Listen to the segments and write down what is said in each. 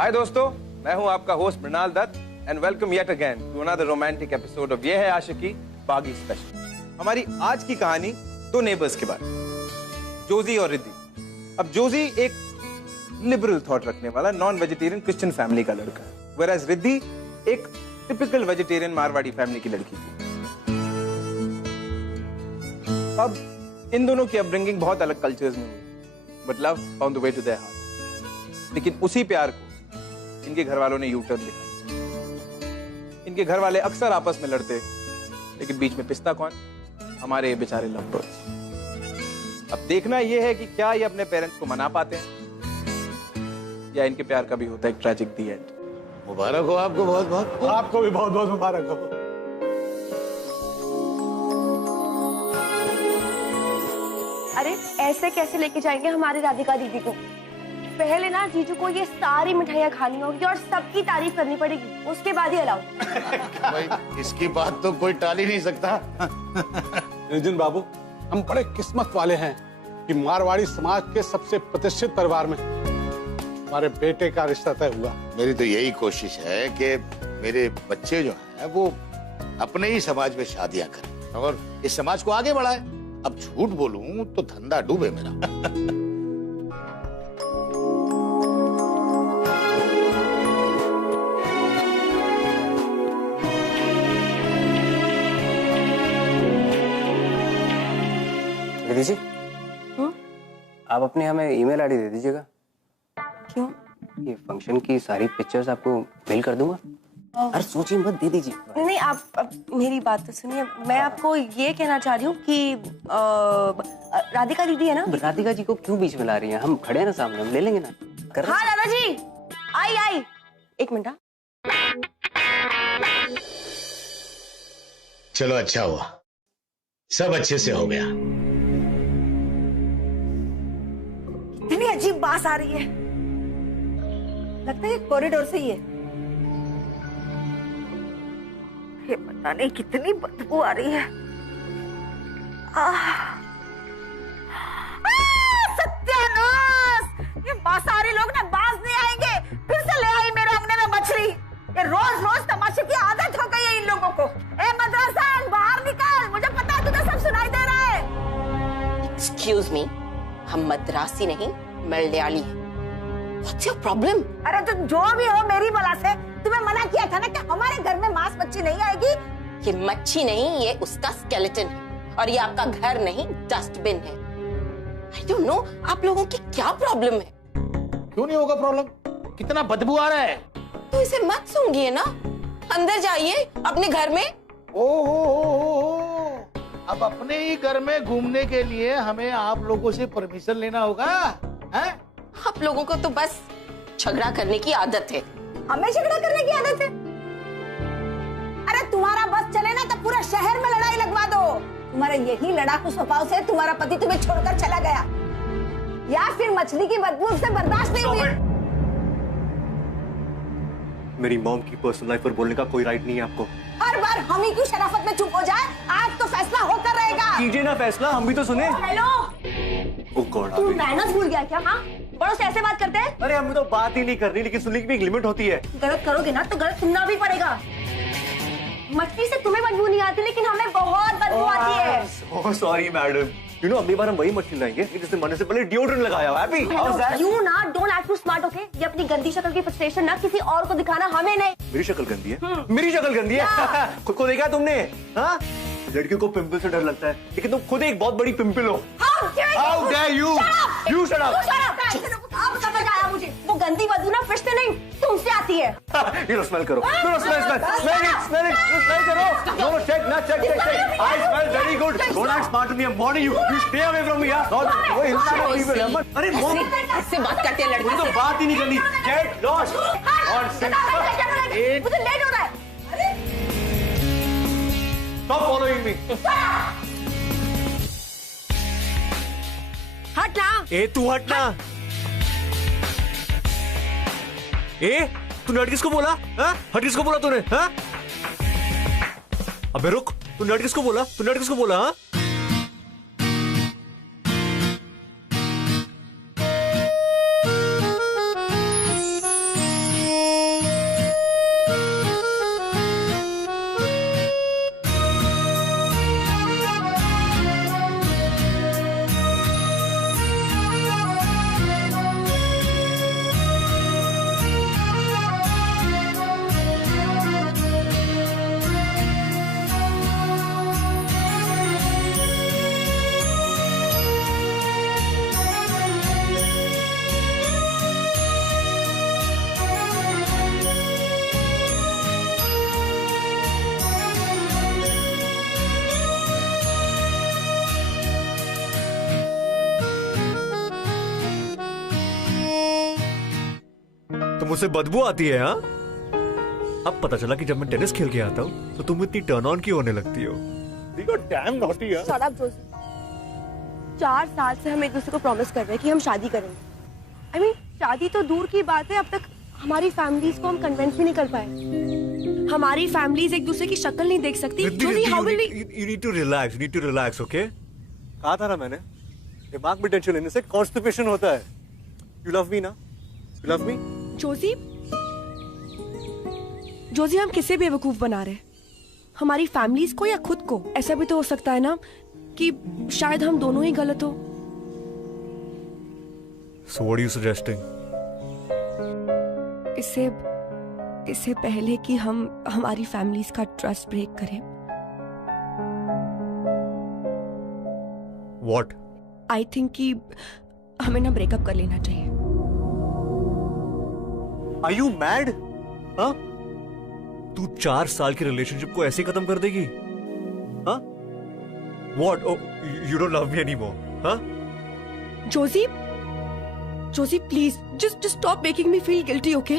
हाय दोस्तों, मैं हूं आपका host Mrinal Dutt and welcome yet again to another romantic episode of Yeh Hai आशिकी बागी स्पेशल। हमारी आज की कहानी दो नेबर्स के बारे में, जोजी और रिद्धि। अब जोजी एक लिबरल थॉट रखने वाला नॉन वेजिटेरियन क्रिश्चियन फैमिली का लड़का है, व्हेरेज रिद्धि एक टिपिकल वेजिटेरियन मारवाड़ी फैमिली की लड़की थी। अब इन दोनों की अपब्रिंगिंग बहुत अलग कल्चर्स में हुई, but love found the way to their heart. लेकिन उसी प्यार को इनके घर वालों ने यू टर्न दिखाया। इनके घर वाले अक्सर आपस में लड़ते, लेकिन बीच में पिसता कौन? हमारे बेचारे लव बर्ड्स। अब देखना यह है कि क्या ये अपने पेरेंट्स को मना पाते हैं या इनके प्यार का भी होता है एक ट्रैजिक दी एंड। मुबारक हो आपको, बहुत बहुत। आपको भी बहुत बहुत मुबारक हो। अरे ऐसे कैसे लेके जाएंगे हमारी राधिका दीदी को? पहले ना जीजू को ये सारी मिठाइयाँ खानी होगी और सबकी तारीफ करनी पड़ेगी, उसके बाद ही अलाउ। भाई इसकी बात तो कोई टाल ही नहीं सकता। अर्जुन बाबू, हम बड़े किस्मत वाले हैं कि मारवाड़ी समाज के सबसे प्रतिष्ठित परिवार में हमारे बेटे का रिश्ता तय हुआ। मेरी तो यही कोशिश है कि मेरे बच्चे जो हैं वो अपने ही समाज में शादियां करें और इस समाज को आगे बढ़ाएं। अब झूठ बोलूं तो धंधा डूबे मेरा। दीजिए। आप अपने हमें ईमेल आईडी दे दीजिएगा। क्यों? ये फंक्शन की सारी पिक्चर्स आपको मेल कर दूंगा। अरे सोचिए मत, दे दीजिए। नहीं, आप मेरी बात तो सुनिए। मैं आपको ये कहना चाह रही हूँ कि राधिका दीदी है ना। राधिका जी को क्यों बीच में ला रही हैं? हम खड़े हैं ना सामने, हम ले लेंगे ना। हाँ दादाजी, आई। एक मिनट। चलो अच्छा हुआ, सब अच्छे से हो गया। इतनी अजीब बात आ रही है, लगता है कॉरिडोर से ही है। ये पता नहीं कितनी बदबू आ रही है। सत्यानाश! ये मांसाहारी लोग ना बाज नहीं आएंगे। फिर से ले आई मेरे अंगने में मछली। ये रोज रोज तमाशे की आदत हो गई है इन लोगों को। ए मदरसा, बाहर निकल, मुझे पता है तुझे सब सुनाई दे रहा है। एक्सक्यूज मी, हम मद्रासी नहीं मलयाली हैं। What's your problem? अरे तो जो भी हो मेरी बला से, तुम्हें मना किया था ना कि हमारे घर में मांस मच्छी नहीं आएगी। ये मच्छी नहीं, ये उसका स्केलेटन है और ये आपका घर नहीं डस्टबिन है। I don't know, आप लोगों की क्या प्रॉब्लम है? क्यों नहीं होगा प्रॉब्लम? कितना बदबू आ रहा है। तो इसे मत सूंघिए ना, अंदर जाइए अपने घर में। ओहो, अब अपने ही घर में घूमने के लिए हमें आप लोगों से परमिशन लेना होगा, हैं? आप लोगों को तो बस झगड़ा करने की आदत है। हमें झगड़ा करने की आदत है? अरे तुम्हारा बस चले ना तो पूरा शहर में लड़ाई लगवा दो। तुम्हारे यही लड़ाकू स्वभाव से तुम्हारा पति तुम्हें छोड़कर चला गया, या फिर मछली की बदबू से बर्दाश्त नहीं हुई। मेरी मॉम की पर्सनल लाइफ पर बोलने का कोई राइट नहीं है आपको। हर बार हम ही क्यों शराफत में चुप हो जाए? आज तो फैसला होकर रहेगा। कीजिए ना फैसला, हम भी तो सुने। हेलो, ओह गॉड, तू मैनर्स भूल गया क्या? हाँ, बड़ों से ऐसे बात करते हैं? अरे हमें तो बात ही नहीं करनी, लेकिन सुनने की भी एक लिमिट होती है। गलत करोगे ना तो गलत सुनना भी पड़ेगा। मछली से तुम्हें बदबू नहीं आती, लेकिन हमें बहुत बदबू आती है। सॉरी मैडम, यू नो अगली बार हम वही मछली लाएंगे जिसने मरने से पहले डिओड्रेंट लगाया हुआ है। यू ना don't act too smart, okay? ये अपनी गंदी शक्ल की फ्रस्ट्रेशन ना किसी और को दिखाना, हमें नहीं। मेरी शक्ल गंदी है? मेरी शक्ल गंदी है? खुद को देखा तुमने? हाँ, लड़कियों को पिंपल से डर लगता है, लेकिन तुम खुद एक बहुत बड़ी पिंपल हो। How dare you? You shut up! अब समझ आया मुझे, वो गंदी बदबू ना फिर से नहीं तुमसे आती है। ये लो स्मेल करो, स्मेल करो। नो चेक ना, check. I smell very good. Don't act smart to me. I'm warning you. You stay away from me. वो हिलता है people है। अरे मॉम, ऐसे बात करते हैं लड़की तो से। बात ही नहीं करनी। Get lost. और मुझे लेट हो रहा है। Stop following me. हटना। ए तू हटना। ए तूने हट किसको बोला? हाँ? हट किसको बोला तूने? हाँ? अबे रुक, तूने हट किसको बोला? तूने हट किसको बोला? हाँ? तो मुझसे बदबू आती है? हाँ, अब पता चला कि जब मैं टेनिस खेल के आता हूँ तो तुम इतनी टर्न ऑन क्यों होने लगती हो? डैम नॉटी यार। Shut up Joshi. 4 साल से हम एक दूसरे को प्रॉमिस कर रहे हैं कि हम शादी करेंगे। I mean, शादी तो दूर की बात है, अब तक हमारी फैमिलीज को हम कन्विंस भी नहीं कर पाए। हमारी फैमिलीज एक दूसरे की शक्ल नहीं देख सकती। Joshi, how will we? You need to relax. You need to relax, okay? कहा था ना मैंने, दिमाग में टेंशन लेने से कॉन्स्टिपेशन होता है। You love me ना? You love me? Joshi, Joshi, हम किसे बेवकूफ बना रहे हैं? हमारी फैमिलीज को या खुद को? ऐसा भी तो हो सकता है ना कि शायद हम दोनों ही गलत हो। So what are you suggesting? इससे पहले कि हम हमारी फैमिलीज का ट्रस्ट ब्रेक करें, What? आई थिंक कि हमें ना ब्रेकअप कर लेना चाहिए। Are you mad? हाँ? तू 4 साल की रिलेशनशिप को ऐसे खत्म कर देगी? हाँ? What? Oh, you don't love me anymore? हाँ? Joshi please just stop making me feel guilty, okay?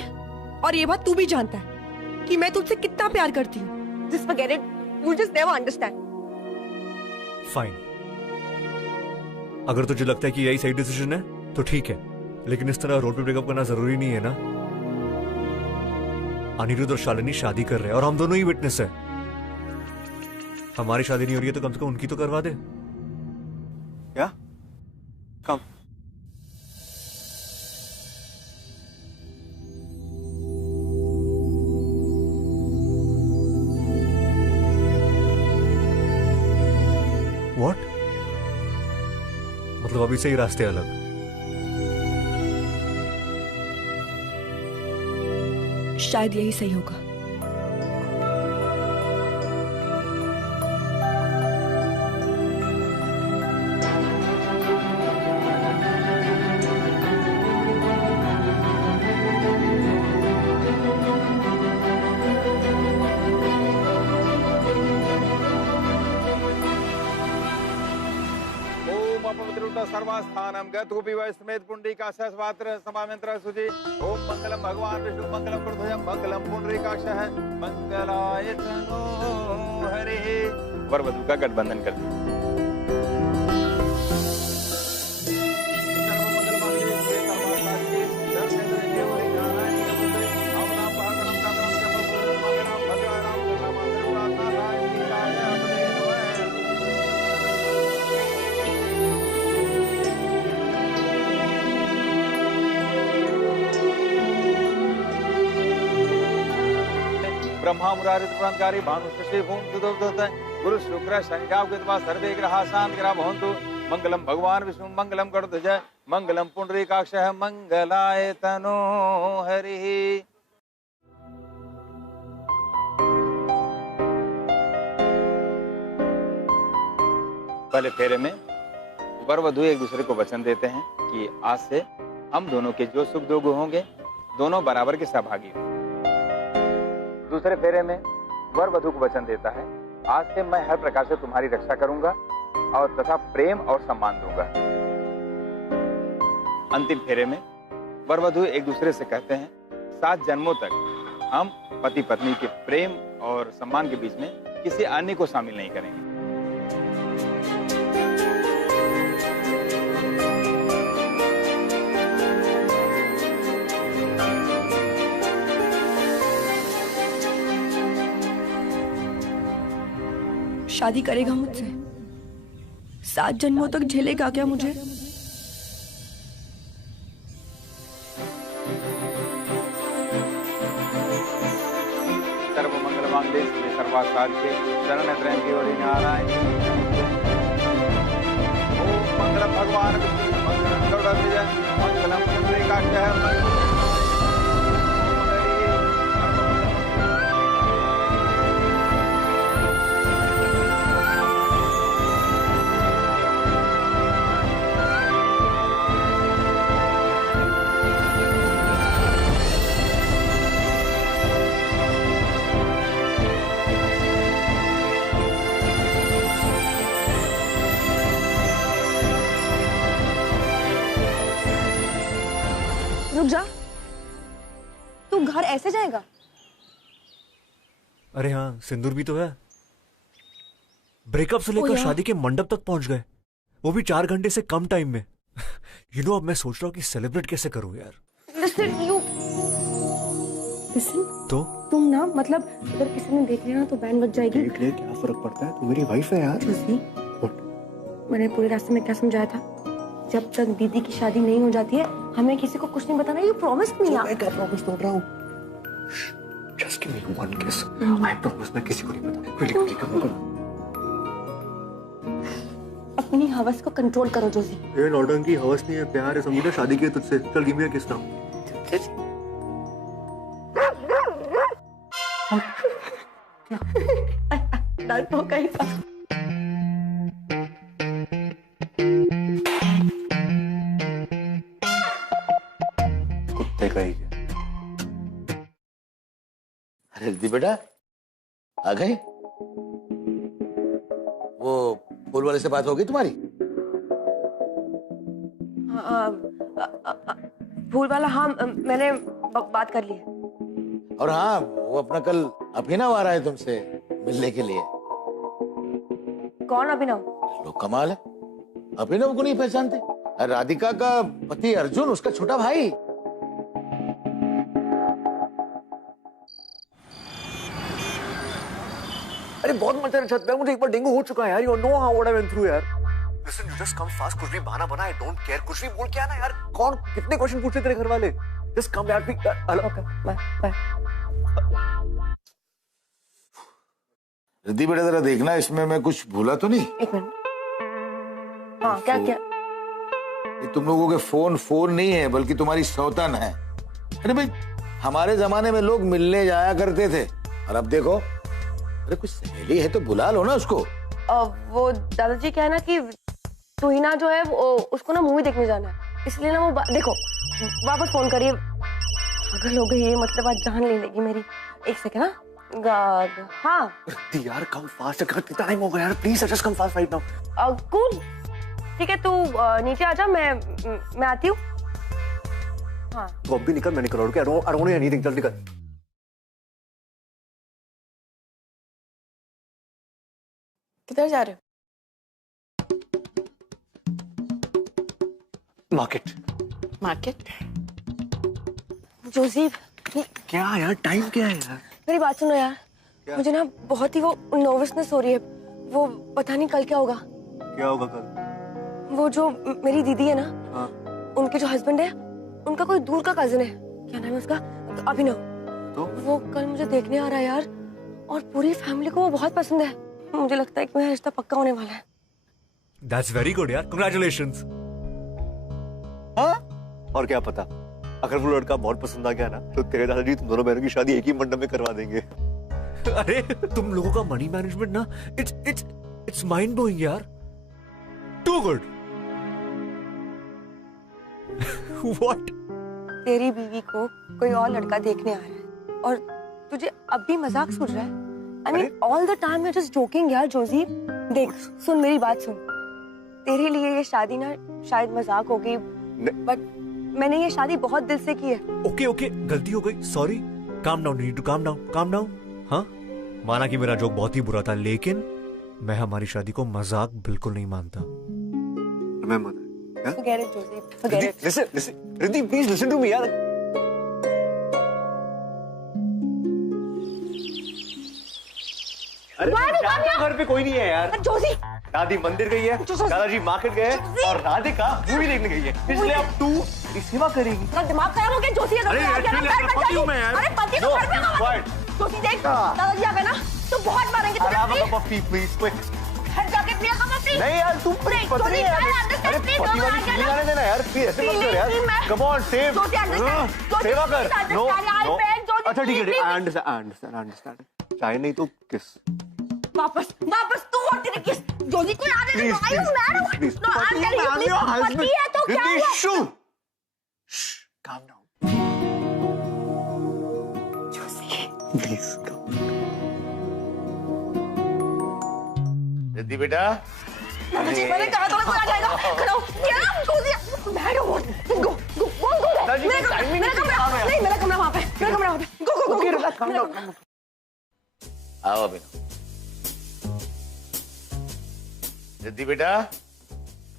और ये बात तू भी जानता है कि मैं तुझसे कितना प्यार करती हूँ। Just forget it, you just never understand. Fine. अगर तुझे लगता है कि यही सही डिसीजन है तो ठीक है, लेकिन इस तरह रोड पे ब्रेकअप करना जरूरी नहीं है ना। अनिरुद्ध और शालिनी शादी कर रहे हैं और हम दोनों ही विटनेस है। हमारी शादी नहीं हो रही है तो कम से कम उनकी तो करवा दे। क्या? कम। What? मतलब अभी से ही रास्ते अलग। शायद यही सही होगा। ओम अपवित्रता सर्वस्थानम गतुपि वैस्मेत पुंडरीकाक्षः स्वात्र समामंत्र सुचि। ओम मंगलम भगवान विष्णु मंगलम प्रध्वज मंगलम पुंडरीकाक्षः मंगलाय तनो हरिः। वर वधु का गठबंधन कर दिया। ब्रह्मा मुरारी त्रिपुरांतकारी भानु शशि भूम सुदोदत गुरु शुक्र संख्या कृत्वा सर्वे ग्रहा शांत ग्रह भवन्तु। मंगलम भगवान विष्णु मंगलम गरुड़ध्वज मंगलम पुंडरीकाक्षः मंगलाय तनो हरिः। पहले फेरे में वर वधु एक दूसरे को वचन देते हैं कि आज से हम दोनों के जो सुख दुख होंगे दोनों बराबर के सहभागी होंगे। दूसरे फेरे में वर वधु को वचन देता है, आज से मैं हर प्रकार से तुम्हारी रक्षा करूंगा और तथा प्रेम और सम्मान दूंगा। अंतिम फेरे में वर वधु एक दूसरे से कहते हैं, 7 जन्मों तक हम पति पत्नी के प्रेम और सम्मान के बीच में किसी अन्य को शामिल नहीं करेंगे। शादी करेगा मुझसे? 7 जन्मों तक झेलेगा क्या मुझे? सर्व मंगल मांगल्ये शिवे सर्वार्थसाधिके शरण्य त्र्यंबके गौरी नारायणी ओम मंगलम भगवान विष्णु मंगलम गरुड़ध्वज मंगलम पुंडरीकाक्षः रुक जा, ऐसे जाएगा? अरे हाँ, सिंदूर भी तो है। ब्रेकअप से लेकर शादी के मंडप तक पहुंच गए, वो भी 4 घंटे से कम टाइम में। यू नो, अब मैं सोच रहा हूँ कि सेलिब्रेट कैसे करूँ यार। Listen, तो तुम ना, मतलब अगर किसी ने देख लिया ना तो बैन बज जाएगी। देख ले, क्या फर्क पड़ता है, तू मेरी वाइफ है यार। मैंने पूरे रास्ते में क्या समझाया था? जब तक दीदी की शादी नहीं हो जाती है हमें किसी को कुछ नहीं बताना। यू प्रॉमिस मी यार। मैं क्या प्रॉमिस तोड़ रहा हूँ? जस्ट गिव मी वन किस। आई प्रॉमिस मैं किसी को नहीं बताऊंगा। क्विकली कम करो। अपनी हवस को कंट्रोल करो जोशी। ये नौटंकी हवस नहीं है, प्यार है, समझी ना? शादी की है तुझसे। चल गिव मी अ किस नाउ। डर तो कहीं था। कुत्ते का ही है। अरे रिद्धि बेटा, आ गए? वो फूल वाले से बात हो गई तुम्हारी? फूल वाला? हाँ, मैंने बात कर ली है। और हाँ, वो अपना कल अभिनव आ रहा है तुमसे मिलने के लिए। कौन अभिनव? लोग कमाल है, अभिनव को नहीं पहचानते? राधिका का पति अर्जुन, उसका छोटा भाई। अरे बहुत मजा है छत पे, मुझे एक बार डेंगू हो चुका है यार। You know how what I went through यार। Listen, you just come fast, कुछ भी बहाना बना, आई डोंट केयर। कुछ भी बोल के आना यार। कौन कितने क्वेश्चन पूछते तेरे घर वाले? जस्ट कम यार। Okay, bye. रिद्धि बेटा, जरा देखना इसमें मैं कुछ भूला तो नहीं। एक मिनट। हाँ, क्या? ये तुम लोगों के फोन नहीं है, बल्कि तुम्हारी सौतन है। अरे भाई, हमारे जमाने में लोग मिलने जाया करते थे, और अब देखो। अरे कुछ सहेली है तो बुला लो ना उसको। वो दादाजी क्या है ना कि तुहिना जो है वो, उसको ना मूवी देखने जाना है, इसलिए ना वो देखो वापस फोन करिए। पागल हो गई ये, मतलब आज जान ले लेगी मेरी। एक सेकंड ना। हाँ यार कम फास्ट, कितना टाइम हो गया यार। Please just come fast right now. Cool, ठीक है, तू नीचे आजा, मैं आती हूँ। हाँ तो अब भी निकल, मैं निकल रहा हूँ। आई डोंट नो एनीथिंग, चल निकल। किधर जा रहे हो? मार्केट? जोसेफ, क्या यार, टाइम क्या है यार? मेरी बात सुनो यार। मुझे ना बहुत ही वो नर्वसनेस हो रही है। वो पता नहीं कल क्या होगा। क्या होगा कल? वो जो मेरी दीदी है ना, हाँ। उनके जो हस्बैंड है, उनका कोई दूर का कजिन है। क्या नाम है उसका? अभिनव। तो वो कल मुझे देखने आ रहा है यार, और पूरी फैमिली को वो बहुत पसंद है। मुझे लगता है कि मेरा रिश्ता पक्का होने वाला है। That's very good यार, congratulations। हाँ? और क्या पता, अगर वो लड़का बहुत पसंद आ गया ना, तो तेरे दादाजी तुम दोनों बहनों की शादी एक ही मंडप में करवा देंगे। अरे तुम लोगों का मनी मैनेजमेंट ना, इट्स माइंड ब्लोइंग यार। Too good. व्हाट? तेरी बीवी को कोई और लड़का देखने आ रहा है, और तुझे अब भी मजाक सूझ रहा है? I mean, all the time you're just joking यार जोशी। देख, सुन मेरी बात सुन। तेरे लिए ये शादी ना शायद मजाक होगी, बट मैंने ये शादी बहुत दिल से की है। ओके, गलती हो गई, sorry. Calm down, need to calm down. हाँ, माना कि मेरा जोक बहुत ही बुरा था, लेकिन मैं हमारी शादी को मजाक बिल्कुल नहीं मानता। Forget it, Josie. Forget it. Listen, Riddhi, please listen to me यार। अरे घर पे कोई नहीं है यार। जोशी, दादी मंदिर गई है, दादाजी मार्केट गए, और राधिका मूवी देखने गई है। इसलिए अब तू मेरी सेवा करेगी। तेरा दिमाग खराब हो गया जोशी। अरे पति हूँ मैं यार। अरे पति तो घर पे होगा। जोशी देख, दादाजी आ गए ना तो बहुत मारेंगे तुझे। Please quick. घर जाके पिया का मत। नहीं यार, तू पति है यार। अरे पति वाली फीलिंग आने देना यार, प्लीज ऐसे मत कर यार। कम ऑन, सेव सेवा कर। नो, अच्छा ठीक है, आई अंडरस्टैंड। चाहे नहीं तो किस। वापस तू और तेरी किस। जोशी कोई आने नहीं। आई हूं मैं। Please no, I am telling you, पति है तो क्या हुआ? Calm down Joshi, please. Riddhi बेटा, दादाजी मैंने कहा था ना कोई आ जाएगा। खड़ा हो यार, जोशी बैठो। गो मेरा कमरा। नहीं, मेरा कमरा वहां पे। आओ अभिनव। रिद्धि बेटा,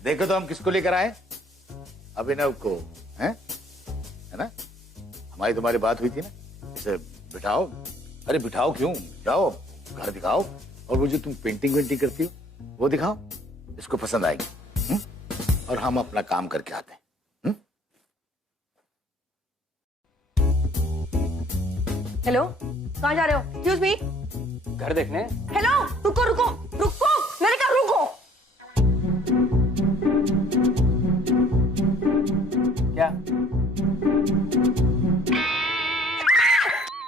देखो तो हम किसको लेकर आए? अभिनव को, है ना? हमारी तुम्हारी बात हुई थी ना, इसे बिठाओ। अरे बिठाओ क्यों, जाओ घर दिखाओ, और वो जो तुम पेंटिंग वेंटिंग करती हो वो दिखाओ, इसको पसंद आएगी। और हम अपना काम करके आते हैं। हेलो, कहाँ जा रहे हो? Excuse me. घर देखने। हेलो, रुको रुको रुको, मैंने कहा रुको। क्या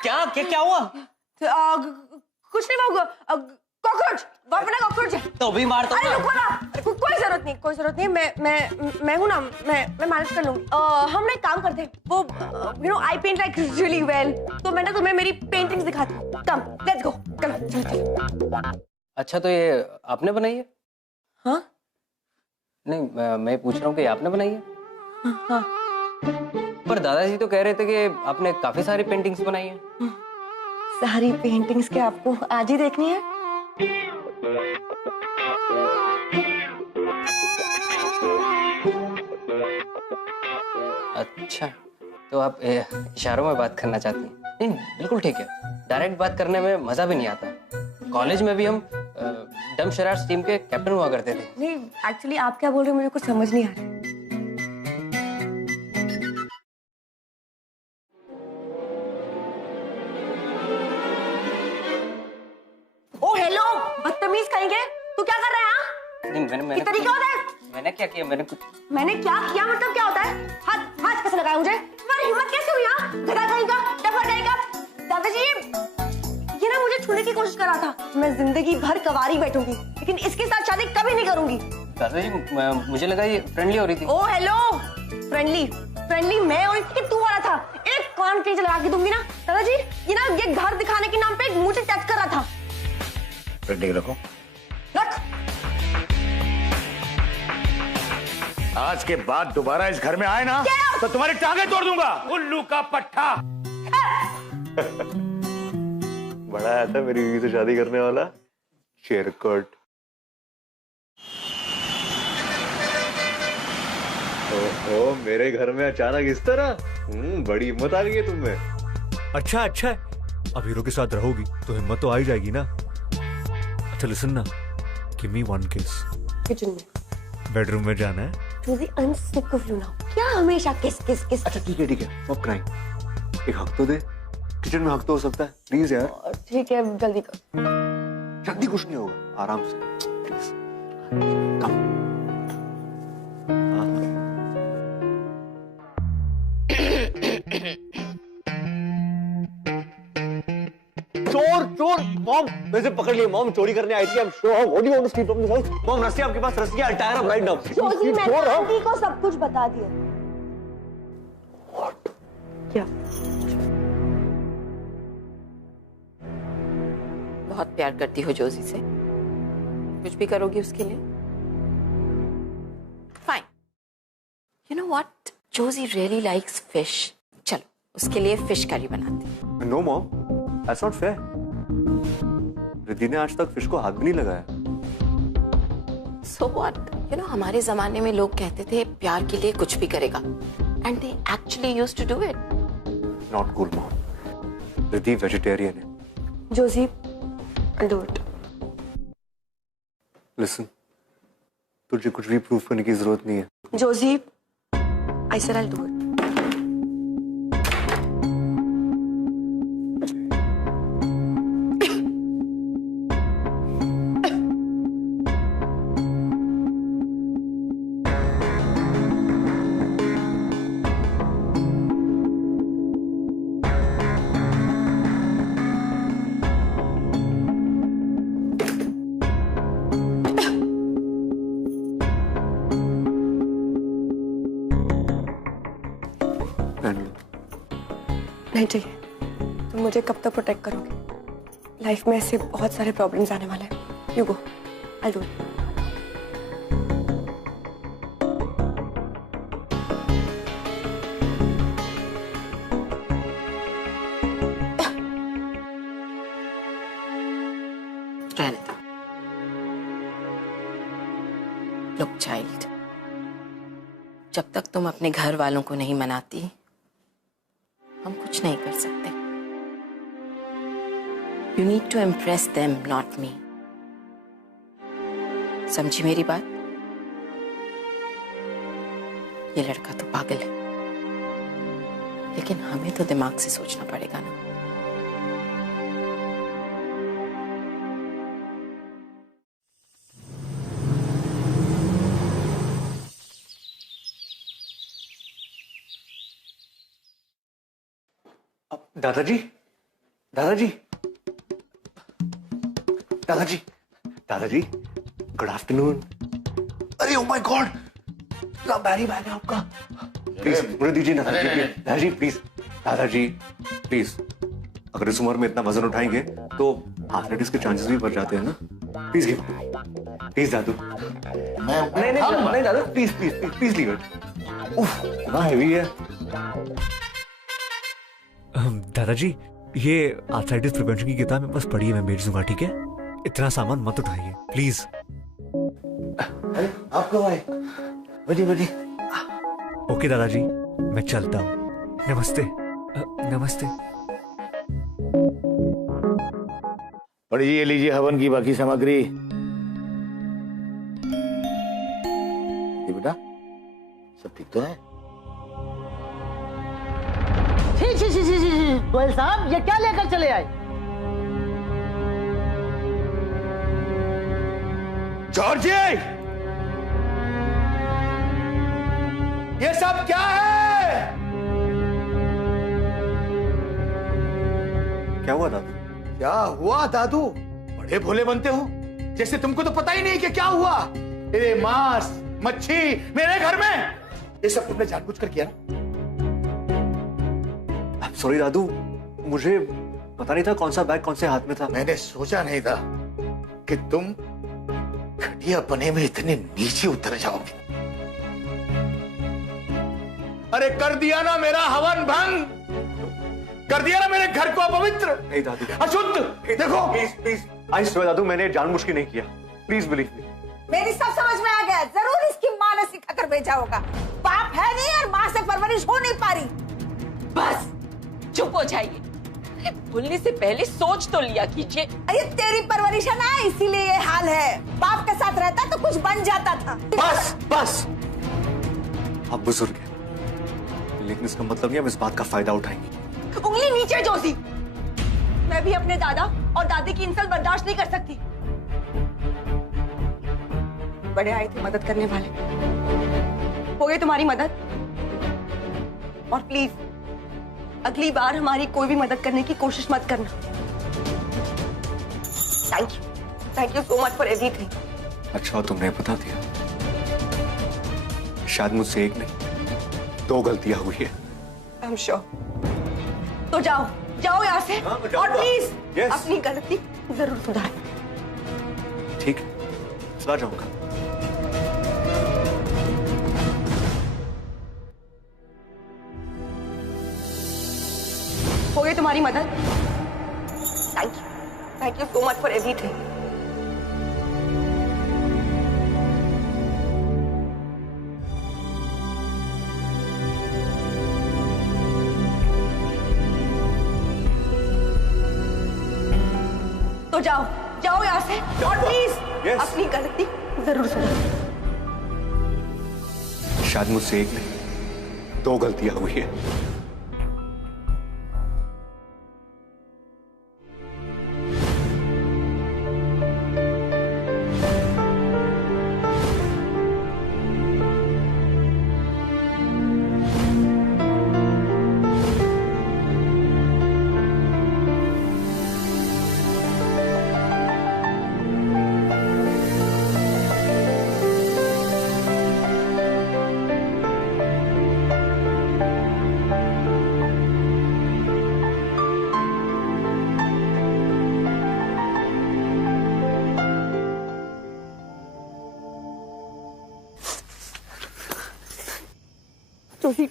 क्या क्या क्या हुआ? कुछ नहीं बाबू, कॉकरोच, अपना कॉकरोच है। तो भी मार दो। अरे रुको ना, कोई जरूरत नहीं, कोई जरूरत नहीं। मैं हूँ ना, मैं मैनेज कर लूंगी। हम ना एक काम करते हैं, वो you know I paint like really well, तो मैं ना तुम्हें मेरी पेंटिंग्स दिखाती हूँ। कम, लेट्स गो, चलो। अच्छा, तो ये आपने बनाई है? हाँ नहीं, मैं पूछ रहा हूँ कि आपने बनाई है? हाँ। पर दादाजी तो कह रहे थे कि आपने काफी सारी पेंटिंग्स बनाई हैं। सारी पेंटिंग्स के आपको आज ही देखनी है? अच्छा, तो आप इशारों में बात करना चाहती हैं? नहीं, बिल्कुल ठीक है। डायरेक्ट बात करने में मजा भी नहीं आता। कॉलेज में भी हम डम शरारत टीम के कैप्टन हुआ करते थे। नहीं, एक्चुअली आप क्या बोल रहे हो मुझे कुछ समझ नहीं आ रहा है। ओ हेलो, बदतमीज कहेंगे, तू क्या कर रहा है? हाँ? नहीं, मैंने ये तरीका होता है? मैंने क्या किया? मैंने क्या किया मतलब क्या होता है? हाथ हाथ कैसे लगाया मुझे? तुम्हारी हिम्मत कैसे हुई? हाँ, गधा कहेगा, डफर कहेगा। दादाजी, ये ना मुझे छूने की कोशिश कर रहा था। मैं जिंदगी भर कवारी बैठूंगी, लेकिन इसके साथ शादी कभी नहीं करूंगी। दादाजी, मुझे लगा ये फ्रेंडली हो रही थी। ओ हेलो, फ्रेंडली मैं और इसकी तू हो रहा था। एक कान के नीचे लगा के दूंगी ना दादाजी। ये घर दिखाने के नाम पे मुझे टच कर रहा था। पेंटिंग रखो। रख। आज के बाद दोबारा इस घर में आए ना तो तुम्हारी टांगे तोड़ दूंगा, उल्लू का पट्टा। बड़ा आया था मेरी बीवी से शादी करने वाला शेरकट। ओहो, मेरे घर में अचानक इस तरह? बड़ी हिम्मत आ गई है तुम्हें। अच्छा है, अब हीरो के साथ रहोगी तो हिम्मत तो आ ही जाएगी ना। अच्छा लिसन ना, गिव मी वन किस। किचन में, बेडरूम में जाना है। Joji, I am sick of you now. क्या हमेशा किस किस किस? अच्छा ठीक है, स्टॉप क्राइंग। एक हक तो दे, किचन में हक तो हो सकता है, प्लीज यार। ठीक है, जल्दी कर। जल्दी कुछ नहीं होगा, आराम से प्लीज। कम। चोर मॉम, वैसे पकड़ लिए। मॉम चोरी करने आई थी। I'm sure. What do you want to steal from this house? Mom, रस्सी आपके पास, रस्सी। I'll tie her up right now. Joji, मैंने आंटी को सब कुछ बता दिया। What? क्या? बहुत प्यार करती हो जोजी से, कुछ भी करोगी उसके लिए? Fine. You know what, Joji really likes fish. चलो उसके लिए फिश करी बनाते हैं। No mom, that's not fair. Riddhi ने आज तक फिश को हाथ भी नहीं लगाया। So what? You know, हमारे जमाने में लोग कहते थे प्यार के लिए कुछ भी करेगा, and they actually used to do it. Not cool mom. Riddhi vegetarian है। Joji, I'll do it. Listen, तुझे कुछ भी प्रूफ करने की जरूरत नहीं है। Joji, I said I'll do it. नहीं चाहिए। तुम मुझे कब तक प्रोटेक्ट करोगे? लाइफ में ऐसे बहुत सारे प्रॉब्लम्स आने वाले हैं। You go, I do it. जब तक तुम अपने घर वालों को नहीं मनाती हम कुछ नहीं कर सकते। You need to impress them, not me. समझी मेरी बात? ये लड़का तो पागल है, लेकिन हमें तो दिमाग से सोचना पड़ेगा ना। दादाजी, दादाजी, दादाजी, दादाजी, गुड आफ्टरनून। अरे ओ माय गॉड, बैरी बैग है आपका। प्लीज मुझे दीजिए ना दादाजी, प्लीज दादाजी प्लीज। अगर इस उम्र में इतना वजन उठाएंगे तो आर्थराइटिस के चांसेस भी बढ़ जाते हैं ना। प्लीज गिव, प्लीज दादू। नहीं दादा, please please please leave it. उफ, कितना हेवी है। दादाजी, ये आर्थराइटिस प्रिवेंशन की किताब मेरे पास पड़ी है, मैं भेज दूंगा, ठीक है? इतना सामान मत उठाइए प्लीज। अरे आप कब आए? बड़ी बड़ी। ओके दादाजी, मैं चलता हूँ। नमस्ते। नमस्ते। पढ़िए, ये लीजिए हवन की बाकी सामग्री। ये बेटा सब ठीक तो है? गोयल साहब, ये क्या लेकर चले आए? जॉर्जी, ये सब क्या है? क्या हुआ दादू? क्या हुआ दादू? बड़े भोले बनते हो, जैसे तुमको तो पता ही नहीं कि क्या हुआ। अरे मांस मच्छी मेरे घर में, ये सब तुमने जानबूझकर किया ना? सॉरी दादू, मुझे पता नहीं था कौन सा बैग कौन से हाथ में था। मैंने सोचा नहीं था कि तुम घटिया बने में इतने नीचे उतर जाओगे। अरे कर दिया ना मेरा हवन भंग, कर दिया ना मेरे घर को अपवित्र। नहीं दादू, अशुद्ध। देखो प्लीज प्लीज, आई स्वेयर दादू, मैंने जानबूझ के नहीं किया। Please believe me. मेरी सब समझ में आ गया, जरूर इसकी माँ ने सिखा कर भेजा होगा। बाप है नहीं और माँ से परवरिश हो नहीं पा रही। बस चुप हो जाइए। अरे बोलने से पहले सोच तो लिया कीजिए। अरे तेरी परवरिश है ना, इसीलिए ये हाल है। बाप के साथ रहता तो कुछ बन जाता था। बस बस, आप बुजुर्ग हैं, लेकिन इसका मतलब नहीं आप इस बात का फायदा उठाएंगे। उंगली नीचे जोशी। मैं भी अपने दादा और दादी की इंसल्ट बर्दाश्त नहीं कर सकती। बड़े आए थे मदद करने वाले, हो गई तुम्हारी मदद। और प्लीज अगली बार हमारी कोई भी मदद करने की कोशिश मत करना। Thank you so much for everything. अच्छा तुमने बता दिया। शायद मुझसे एक नहीं 2 गलतियां हुई है। I am sure. तो जाओ जाओ यहाँ से, और प्लीज अपनी गलती जरूर सुधार। ठीक है, सुधार जाऊंगा। हो गई तुम्हारी मदद। Thank you so much for everything. तो जाओ जाओ यहाँ से, और प्लीज अपनी गलती जरूर सुधार। शायद मुझसे एक नहीं 2 गलतियां हुई है।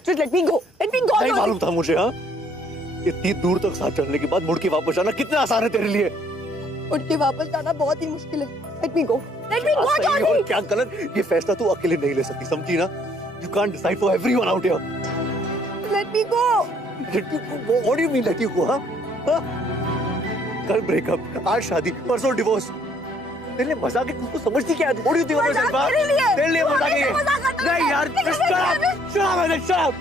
Just let me go. Let me go. नहीं मालूम था मुझे। हाँ, इतनी दूर तक साथ चलने के बाद मुड़ के वापस आना कितना आसान है तेरे लिए। उठ के वापस जाना बहुत ही मुश्किल है। Let me go. Let me go, सही Johnny. और क्या गलत, ये फैसला तू अकेले नहीं ले सकती, समझी ना? You can't decide for everyone out here. Let me go. Let you go? What do you mean let you go? Huh? कल ब्रेकअप, आज शादी, परसों डिवोर्स। तेरे लिए मजाक है, तुमको समझती क्या है? What do you think of yourself? तेरे लिए मजाक है? नहीं यार, shut up.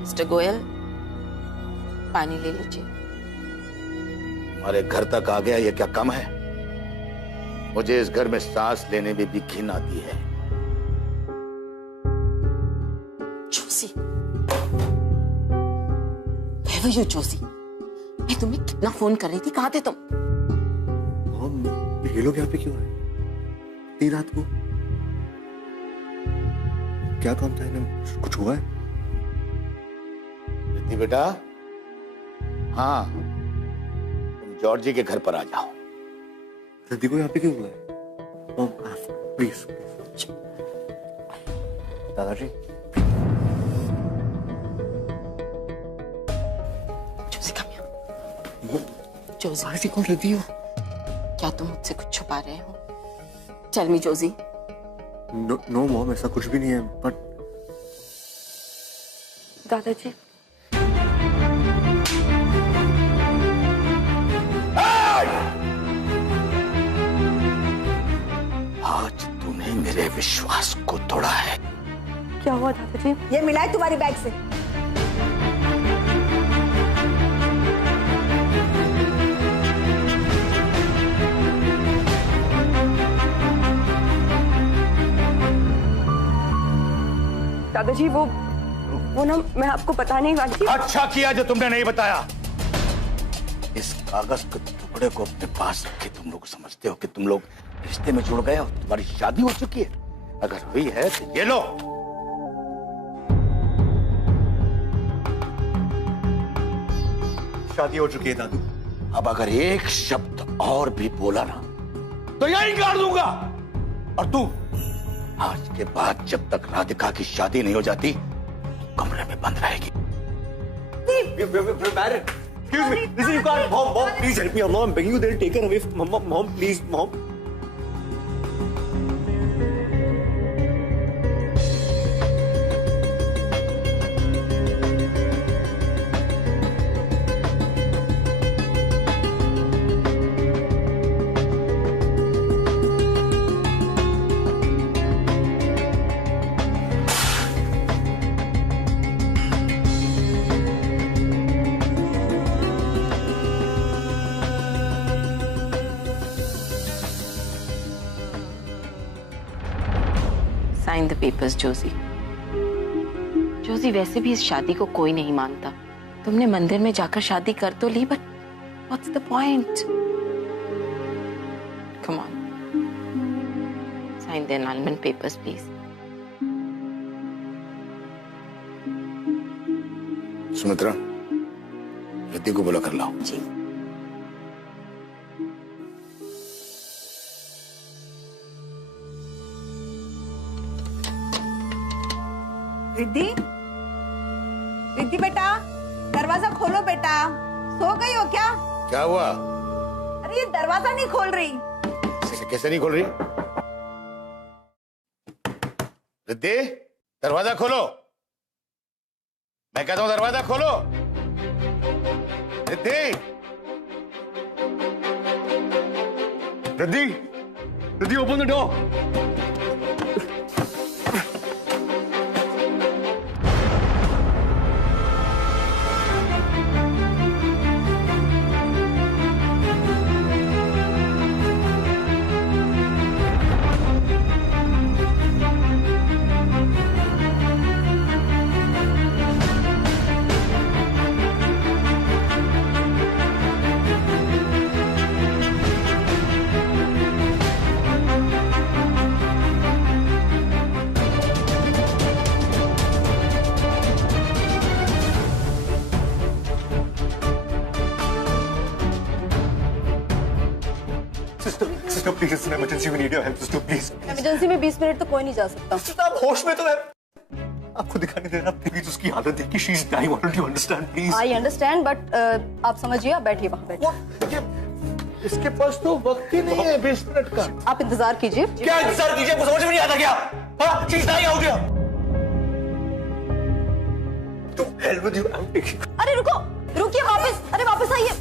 मिस्टर गोयल, पानी ले लीजिए। हमारे घर तक आ गया, ये क्या कम है? मुझे इस घर में सांस लेने में भी घिन आती है। Joshi, Where were you, Joshi? मैं तुम्हें कितना फोन कर रही थी, कहाँ थे तुम? मॉम, ये लोग यहाँ पे क्यों आए? इतनी रात को? क्या काम था इन्हें? कुछ हुआ है? रिद्धि बेटा, हाँ, तुम जॉर्जी के घर पर आ जाओ। रिद्धि को यहाँ पे क्यों बुलाया? Mom, please. दादाजी। Joshi, come here. जोशी, दादाजी कौन रिद्धि हो? क्या तुम मुझसे कुछ छुपा रहे हो? Tell me, Joshi. No mom, ऐसा कुछ भी नहीं है, बट दादाजी, आज तूने मेरे विश्वास को तोड़ा है। क्या हुआ दादाजी? ये मिला है तुम्हारी बैग से। दादाजी वो ना मैं आपको बताने ही वाली थी। अच्छा किया जो तुमने नहीं बताया। इस कागज के टुकड़े को अपने पास रखे तुम लोग समझते हो कि तुम लोग रिश्ते में जुड़ गए हो, तुम्हारी शादी हो चुकी है। अगर हुई है तो ये लो। शादी हो चुकी है दादू। अब अगर एक शब्द और भी बोला ना तो यही गाड़ दूंगा। और तू आज के बाद जब तक राधिका की शादी नहीं हो जाती तो कमरे में बंद रहेगी। Excuse me, listen, you can't. Mom, please help me. I'm begging you. They'll take her away. Mom, please, Mom. Sign the papers, Joshi. Joshi, वैसे भी इस शादी को कोई नहीं मानता। तुमने मंदिर में जाकर शादी कर तो ली, but what's the point? Come on, sign the annulment papers, please. Sumitra, Riddhi को बुला कर लाओ। जी। रिद्धि, रिद्धि बेटा, दरवाजा खोलो बेटा। सो गई हो क्या? क्या हुआ? अरे ये दरवाजा नहीं खोल रही। कैसे नहीं खोल रही? रिद्धि, दरवाजा खोलो। मैं कहता हूं दरवाजा खोलो। Riddhi, Riddhi, Riddhi, open the door. Anushka please, it's an emergency, we need your help sister please. Emergency में 20 मिनट तो कोई नहीं जा सकता। आप होश में तो है, आपको दिखाई नहीं दे रहा? प्लीज उसकी हालत देखिए, she is dying, what do you understand please? I understand but आप समझिए, आप बैठिए वहाँ बैठिए। इसके पास तो वक्त ही नहीं है 20 मिनट का। आप इंतजार कीजिए। क्या इंतजार कीजिए, आपको समझ में नहीं आता क्या? हाँ, she is dying out here. तो help with you, I am taking. अरे रुको, रुकिए वापस, अरे वापस आइए।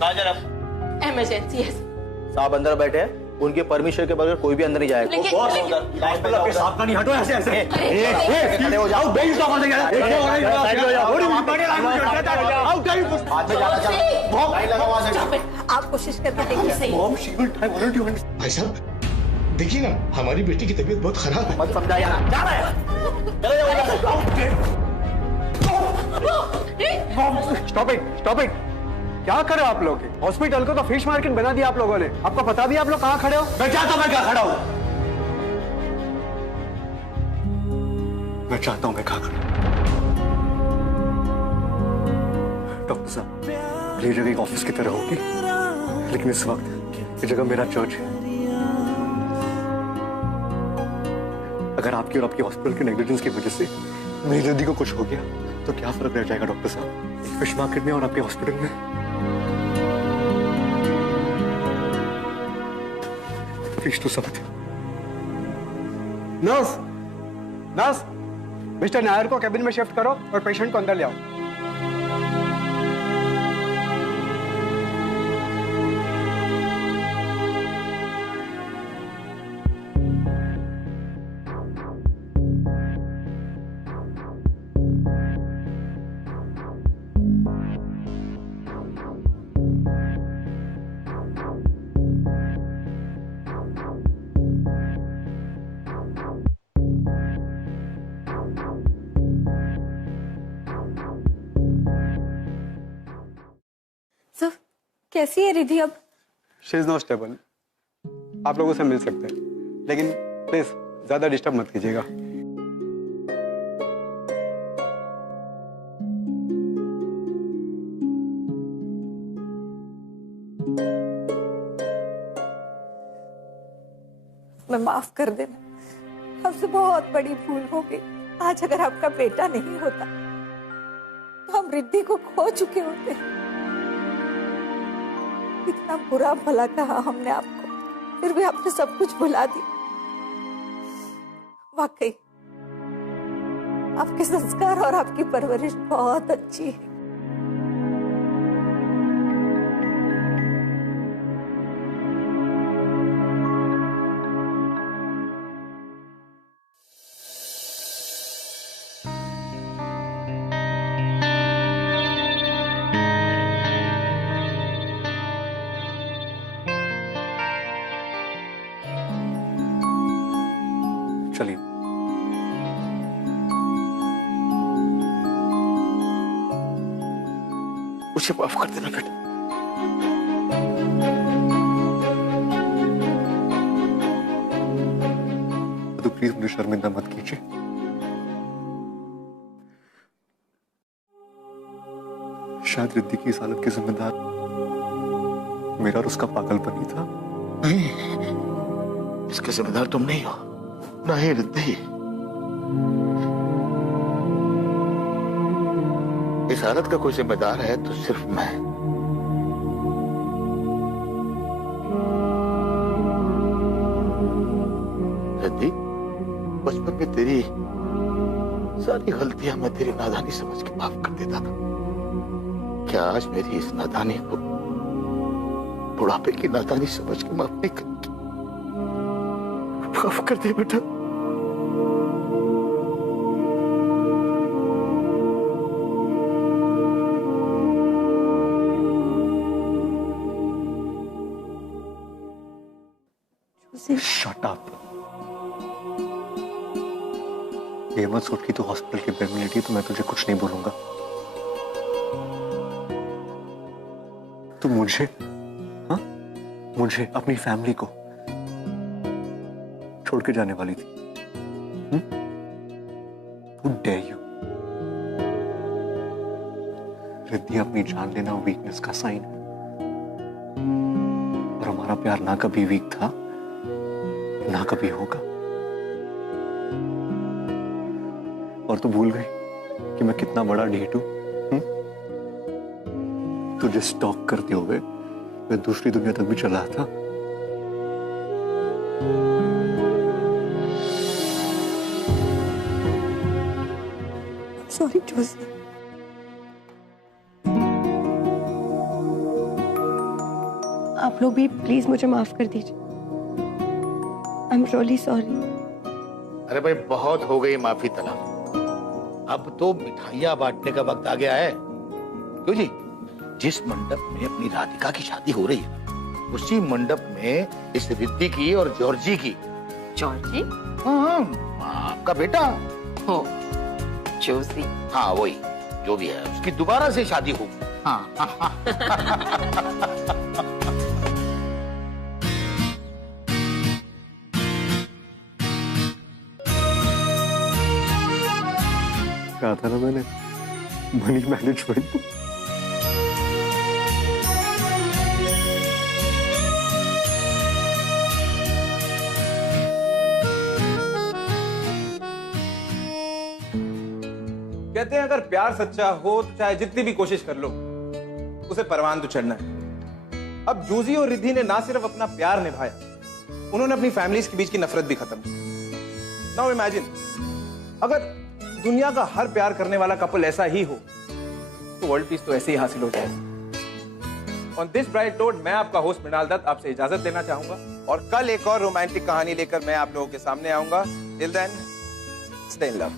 कहाँ जा रहा? इमरजेंसी है। साहब अंदर बैठे हैं, उनके परमिशन के बगैर कोई भी अंदर नहीं जाएगा। लेकिन- बॉस, लेकिन- उधर लाइन पे जाओ, सावधानी, हटो ऐसे ऐसे। खड़े हो जाओ। साइड हो जाओ। हाथ में जाना चलो। लाइन लगा वहाँ से। आप कोशिश करके देखिए। Mom, she will die, what do you understand? भाई साहब देखिए ना, हमारी बेटी की तबीयत बहुत खराब है। मत समझा यार, जा रहा है। चले जाओ। Stop it. क्या कर रहे हो आप लोग? हॉस्पिटल को तो फिश मार्केट बना दिया आप लोगों ने। आपको बता दिया आप लोग कहाँ खड़े हो? मैं चाहता हूं मैं कहां खड़ा हूं। मैं चाहता हूं मैं कहां खड़ा हूं। डॉक्टर साहब, ये जगह एक ऑफिस की तरह होगी, लेकिन इस वक्त ये जगह मेरा चर्च है। अगर आपकी और आपके हॉस्पिटल के नेग्लिजेंस की वजह से मेरी जल्दी को कुछ हो गया तो क्या फर्क रह जाएगा डॉक्टर साहब, एक फिश मार्केट में और आपके हॉस्पिटल में? प्लीज टू समझ। नर्स, मिस्टर नायर को कैबिन में शिफ्ट करो और पेशेंट को अंदर ले आओ। सर, कैसी है रिधि अब? She is not stable. आप लोगों से मिल सकते हैं, लेकिन प्लीज ज्यादा डिस्टर्ब मत कीजिएगा। मैं माफ कर देना, हमसे बहुत बड़ी भूल हो गई। आज अगर आपका बेटा नहीं होता तो हम रिद्धि को खो चुके होते। इतना बुरा भला कहा हमने आपको, फिर भी आपने सब कुछ भुला दी। वाकई आपके संस्कार और आपकी परवरिश बहुत अच्छी है। चलिए। उसे माफ कर देना बेटा। तो प्लीज मुझे शर्मिंदा मत कीजिए। शायद रिद्धि की इस हालत के जिम्मेदार मेरा और उसका पागलपन ही था। नहीं, इसके जिम्मेदार तुम नहीं हो, नहीं रिद्धि। इस हालत का कोई जिम्मेदार है तो सिर्फ मैं। रिद्धि, बचपन में तेरी सारी गलतियां मैं तेरी नादानी समझ के माफ कर देता था। क्या आज मेरी इस नादानी को बुढ़ापे की नादानी समझ के माफ नहीं करती? माफ कर दे बेटा। Shut up. ये मत सोच कि तू हॉस्पिटल के बेड में लेटी तो मैं तुझे कुछ नहीं बोलूंगा। तू मुझे, हाँ, मुझे अपनी फैमिली को छोड़ के जाने वाली थी। Who dare you? रिद्धि, अपनी जान लेना वीकनेस का साइन है। प्यार ना कभी वीक था, ना कभी होगा। और तू भूल गई कि मैं कितना बड़ा ढीठ हूं? तुझे स्टॉक करते हुए मैं दूसरी दुनिया तक भी चला था। सॉरी जोशी। आप लोग भी प्लीज मुझे माफ कर दीजिए। I am really sorry. अरे भाई बहुत हो गई माफी तलब, अब तो मिठाइयां बांटने का वक्त आ गया है। क्यों जी? जिस मंडप में अपनी राधिका की शादी हो रही है उसी मंडप में इस रिद्धि की और जॉर्जी की। जॉर्जी? हाँ, आपका बेटा हो, जोशी। हाँ वही, जो भी है उसकी दोबारा से शादी होगी। हाँ कहा था ना मैंने, मनी मैनेजमेंट। कहते हैं अगर प्यार सच्चा हो तो चाहे जितनी भी कोशिश कर लो उसे परवान तो चढ़ना है। अब जूजी और रिद्धि ने ना सिर्फ अपना प्यार निभाया, उन्होंने अपनी फैमिलीज के बीच की नफरत भी खत्म की। नाउ इमेजिन अगर दुनिया का हर प्यार करने वाला कपल ऐसा ही हो तो वर्ल्ड पीस तो ऐसे ही हासिल हो जाएगा। ऑन दिस ब्राइट नोट मैं आपका होस्ट मृणाल दत्त आपसे इजाजत लेना चाहूंगा और कल एक और रोमांटिक कहानी लेकर मैं आप लोगों के सामने आऊंगा। Till then stay in love.